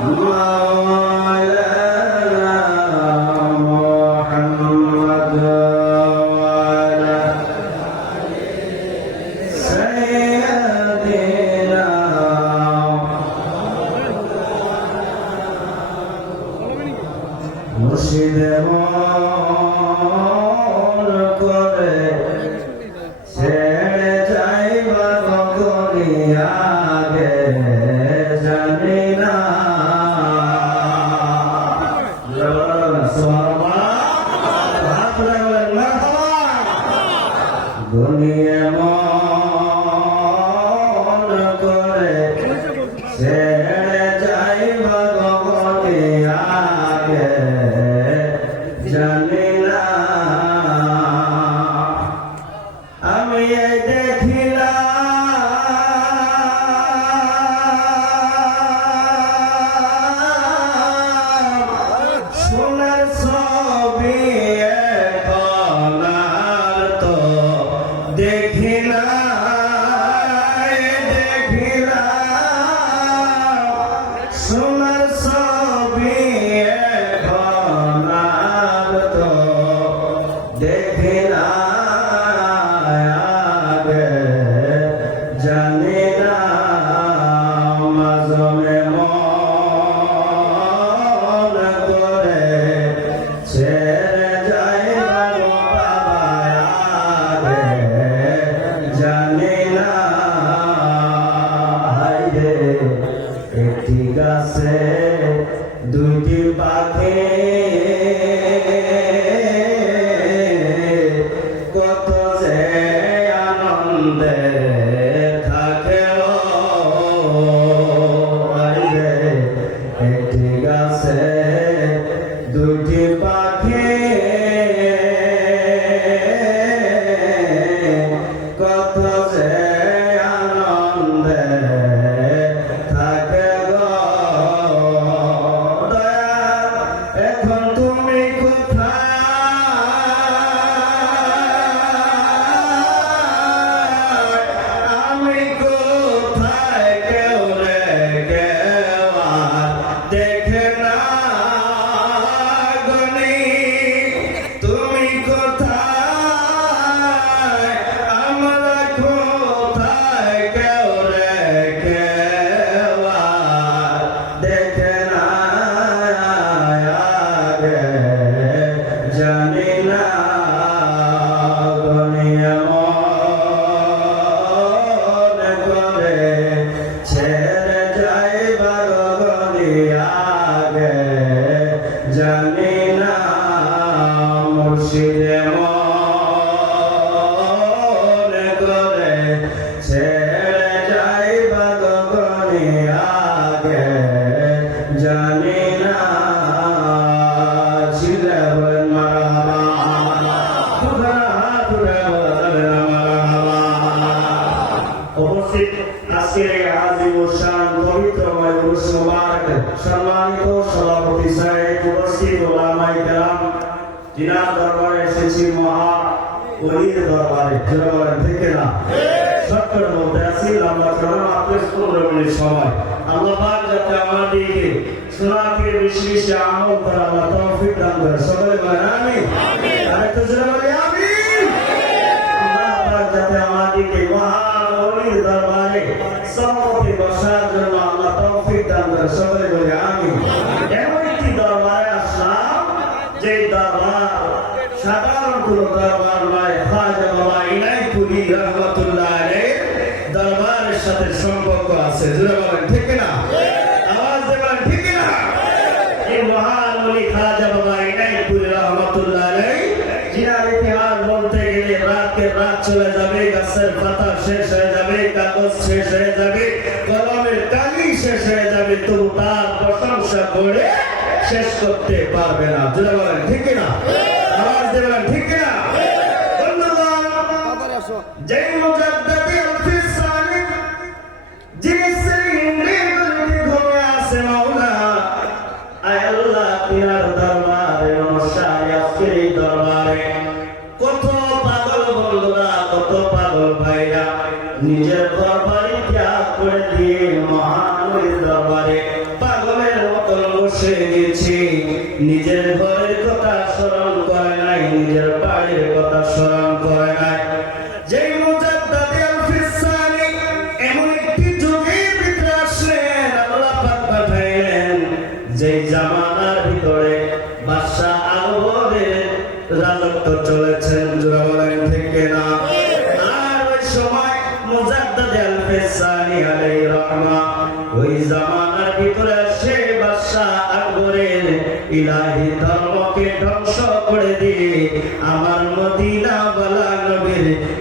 Wow. দুনিয়া মন Radhe. জিনার দরবারে এসেছি মহা অলির দরবারে বলেন থেকে না সত্যের মধ্যে আছি কারণ আপনার পনেরো মিনিট সময়। আল্লাহ পাক যাতে আমাদেরকে বেশি বেশি আমল করা আল্লাহ তৌফিক দান করে। সকলে বলেন আমিন। আরেকটু জোরে বলি আমিন। আল্লাহ পাক যাতে আমাদেরকে মহান অলির দরবারে সম্মতি বসার জন্য আল্লাহ তৌফিক দান করে। সকলে বলে আমি আছে, জোরে বলেন, ঠিক না আওয়াজ দেবেন ঠিক না মহান অলি খাজা বাবা ইতিহাস বলতে গেলে রাত চলে যাবে, গাছের পাতা শেষ হয়ে যাবে, কাগজ শেষ হয়ে যাবে, কলমের কালি শেষ হয়ে যাবে, তবু তার প্রশংসা করে শেষ করতে পারবে না। জোরে বলেন, ঠিক না আওয়াজ দেবেন ঠিক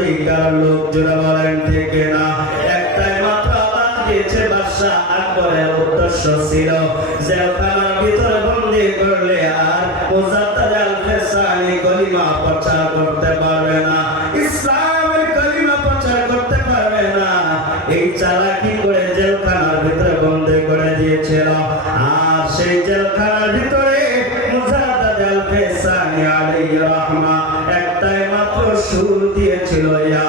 বেকার লোক জোড়া বলেন থেকে না। একটাই মাত্র আবার দিয়েছে বাদশাহ আকবরের উদ্দেশ্য ছিল জেলখানার ভিতরে বন্দি করলে আর মুজাদ্দাদ আল ফেসানি কলিমা প্রচার করতে পারবে না। ইসলামের কলিমা প্রচার করতে পারবে না। এই চালাকি করে জেলখানার ভিতরে বন্দি করে দিয়েছিল? আর সেই জেলখানার ভিতরে মুজাদ্দাদ আল ফেসানি আলাইহি রাহমা একমাত্র সুর দিয়েছিল ইয়া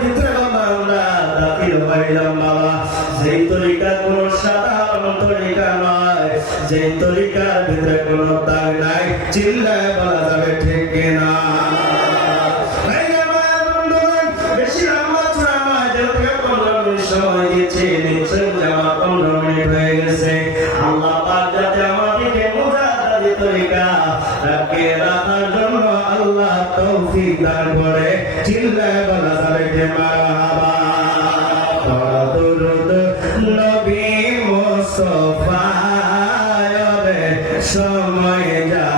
ভিতরে বাবা, আমরা দাখিল হইলাম বাবা। সেই তরিকা কোন সাধারণ তরিকা নয় সেই তরিকার ভিতরে কোনো দাগ নাই, চিল্লায় বলা যাবে ঠিক না চিল্লায় বলা যাবে যে মারহাবা। দরুদ নবী মুস্তাফা সময় যা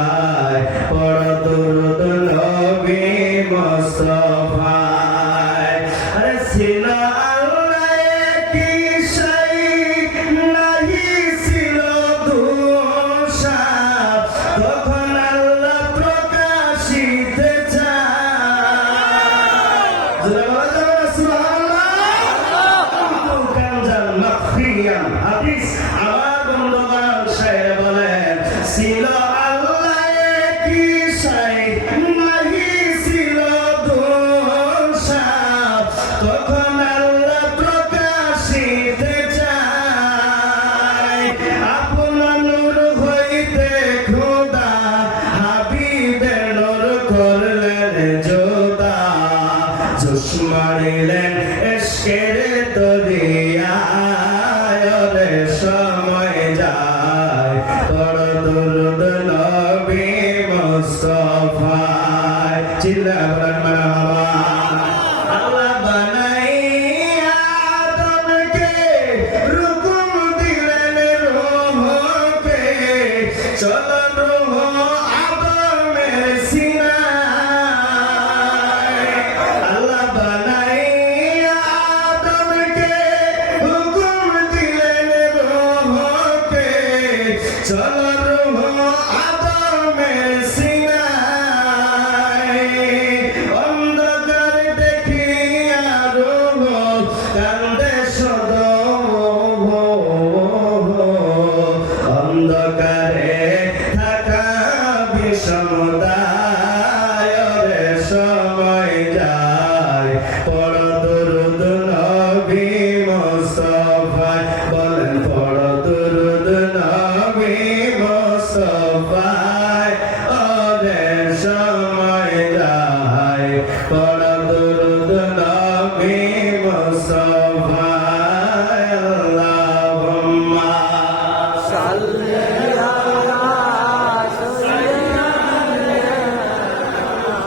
say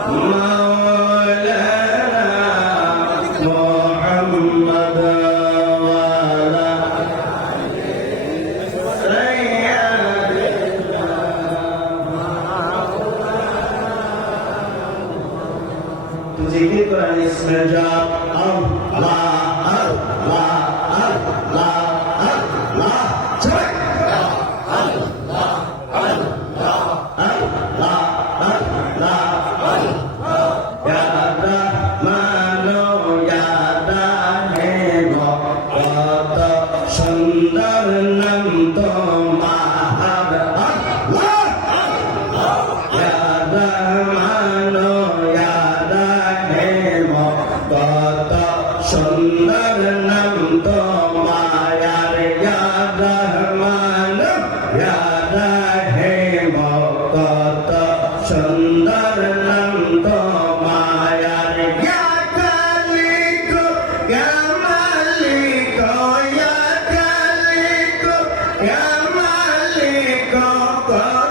Amen. কত সুন্দর নাম mata.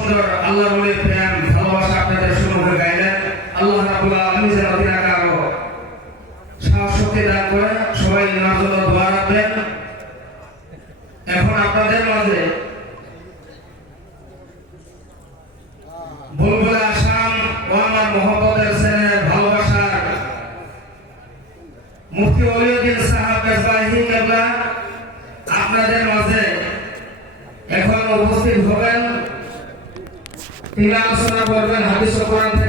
সুন্দর আল্লাহ বলে প্রেম, ভালোবাসা আপনাদের সুন্দর গাইলেন আল্লাহ রাবুল্লাহ আমি যেন অতিরাকে আরও সাহস শক্তি দান করে, সবাই নাজল দোয়া রাখবেন। এখন আপনাদের মাঝে করেন